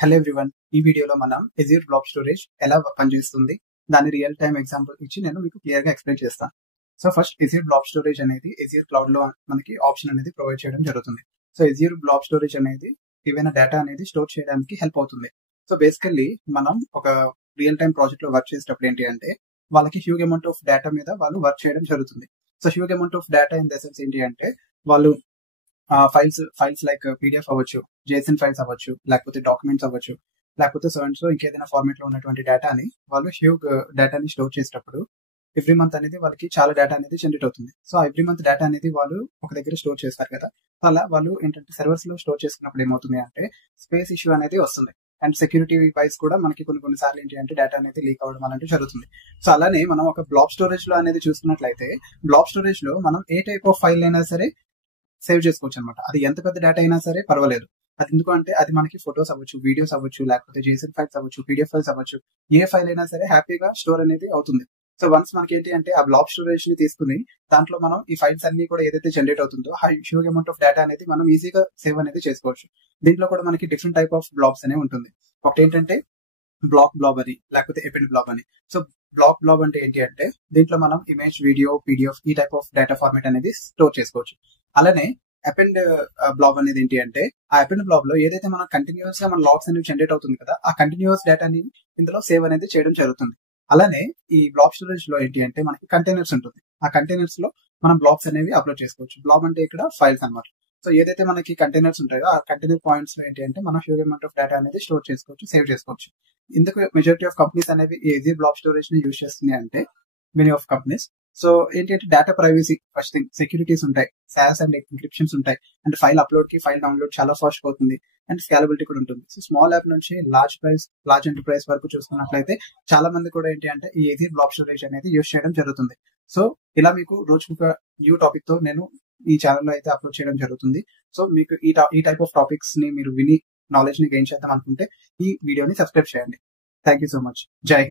Hello everyone. ఈ వీడియోలో మనం ఎజ్యూర్ బ్లాబ్ స్టోరేజ్ ఎలా పనిచేస్తుంది, దాని రియల్ టైమ్ ఎగ్జాంపుల్ ఇచ్చి నేను మీకు క్లియర్ గా ఎక్స్ప్లెయిన్ చేస్తాను. So first Azure blob storage అనేది ఎజ్యూర్ క్లౌడ్ లో మనకి ఆప్షన్ అనేది ప్రొవైడ్ చేయడం జరుగుతుంది. సో ఎజ్యూర్ బ్లాబ్ స్టోరేజ్ అనేది ఏవైనా డేటా అనేది స్టోర్ చేయడానికి హెల్ప్ అవుతుంది. సో బేసికల్లీ మనం ఒక రియల్ టైమ్ ప్రాజెక్ట్ లో వర్క్ చేసేటప్పుడు ఏంటి అంటే వాళ్ళకి హ్యూజ్ అమౌంట్ ఆఫ్ డేటా మీద వాళ్ళు వర్క్ చేయడం జరుగుతుంది. So huge amount of data in the sense ఏంటి అంటే వాళ్ళు ఫైల్స్ లైక్ పీడిఎఫ్ అవ్వచ్చు, జేసన్ ఫైల్స్ అవ్వచ్చు, లేకపోతే డాక్యుమెంట్స్ అవ్వచ్చు, లేకపోతే సో ఇంకేదైనా ఫార్మేట్ లో ఉన్నటువంటి డేటాని వాళ్ళు హ్యూజ్ డేటాని స్టోర్ చేసేటప్పుడు ఎవ్రీ మంత్ అనేది వాళ్ళకి చాలా డేటా అనేది జనరేట్ అవుతుంది. సో ఎవ్రీ మంత్ డేటా అనేది వాళ్ళు ఒక దగ్గర స్టోర్ చేస్తారు కదా. అలా వాళ్ళు ఏంటంటే సర్వర్స్ లో స్టోర్ చేసుకున్నప్పుడు ఏమవుతుంది అంటే స్పేస్ ఇష్యూ అనేది వస్తుంది. అండ్ సెక్యూరిటీ వైస్ కూడా మనకి కొన్ని సార్లు ఏంటి అంటే డేటా అనేది లీక్ అవ్వడం అలాంటివి జరుగుతుంది. సో అలానే మనం ఒక బ్లాబ్ స్టోరేజ్ లో అనేది చూసుకున్నట్లయితే బ్లాబ్ స్టోరేజ్ లో మనం ఏ టైప్ ఆఫ్ ఫైల్ అయినా సరే సేవ్ చేసుకోవచ్చు అనమాట. అది ఎంత పెద్ద డేటా అయినా సరే పర్వాలేదు. అది ఎందుకంటే అది మనకి ఫొటోస్ అవ్వచ్చు, వీడియోస్ అవ్వచ్చు, లేకపోతే జేసన్ ఫైల్స్ అవ్వచ్చు, పీడిఎఫ్ ఫైల్స్ అవ్వచ్చు, ఏ ఫైల్ అయినా సరే హ్యాపీగా స్టోర్ అనేది అవుతుంది. సో వన్స్ మనకి ఏంటి అంటే ఆ బ్లాబ్ స్టోరేజ్ ని తీసుకుని దాంట్లో మనం ఈ ఫైల్స్ అన్ని కూడా ఏదైతే జనరేట్ అవుతుందో హ్యూజ్ అమౌంట్ ఆఫ్ డేటా అనేది మనం ఈజీగా సేవ్ అనేది చేసుకోవచ్చు. దీంట్లో కూడా మనకి డిఫరెంట్ టైప్ ఆఫ్ బ్లాబ్స్ అనేవి ఉంటుంది. ఒకటి ఏంటంటే బ్లాబ్ అని, లేకపోతే ఎపెండ్ బ్లాబ్ అని. సో బ్లాబ్ అంటే ఏంటి అంటే దీంట్లో మనం ఇమేజ్, వీడియో, పీడిఎఫ్ ఈ టైప్ ఆఫ్ డేటా ఫార్మేట్ అనేది స్టోర్ చేసుకోవచ్చు. అలానే అపెండ్ బ్లాబ్ అనేది ఏంటి అంటే ఆ అపెండ్ బ్లాబ్ లో ఏదైతే మనం కంటిన్యూస్ గా మన లాగ్స్ అనేవి జనరేట్ అవుతుంది కదా, ఆ కంటిన్యూస్ డేటాని ఇందులో సేవ్ అనేది చేయడం జరుగుతుంది. అలానే ఈ బ్లాబ్ స్టోరేజ్ లో ఏంటి అంటే మనకి కంటైనర్స్ ఉంటుంది. ఆ కంటైనర్స్ లో మనం బ్లాబ్స్ అనేవి అప్లోడ్ చేసుకోవచ్చు. బ్లాబ్ అంటే ఇక్కడ ఫైల్స్ అనమాట. సో ఏదైతే మనకి కంటైనర్స్ ఉంటాయో ఆ కంటైనర్ పాయింట్స్ లో ఏంటి అంటే మనం హ్యూజ్ అమౌంట్ ఆఫ్ డేటా అనేది స్టోర్ చేసుకోవచ్చు, సేవ్ చేసుకోవచ్చు. ఇందుకు మెజారిటీ ఆఫ్ కంపెనీస్ అనేవి ఈజీ బ్లాబ్ స్టోరేజ్ ని యూజ్ చేస్తున్నాయి అంటే మెనీ ఆఫ్ కంపెనీస్. సో ఏంటి అంటే data privacy first thing, securities ఉంటాయి, సాస్ అండ్ ఎన్క్రిప్షన్స్ ఉంటాయి, అండ్ ఫైల్ అప్లోడ్ కి ఫైల్ డౌన్లోడ్ చాలా ఫాస్ట్ అవుతుంది, అండ్ స్కేలబిలిటీ కూడా ఉంటుంది. సో స్మాల్ యాప్ నుంచి లార్జ్ ఎంటర్ప్రైజ్ వరకు చూసుకున్నట్లయితే చాలా మంది కూడా ఏంటి అంటే ఈ ఈజీ బ్లాబ్ స్టోరేజ్ అనేది యూజ్ చేయడం జరుగుతుంది. సో ఇలా మీకు రోజుకు ఒక న్యూ టాపిక్ తో నేను ఈ ఛానల్లో అయితే అప్లోడ్ చేయడం జరుగుతుంది. సో మీకు ఈ టైప్ ఆఫ్ టాపిక్స్ ని మీరు విని నాలెడ్జ్ ని గెయిన్ చేద్దాం అనుకుంటే ఈ వీడియోని సబ్స్క్రైబ్ చేయండి. Thank you so much. జై హింద్.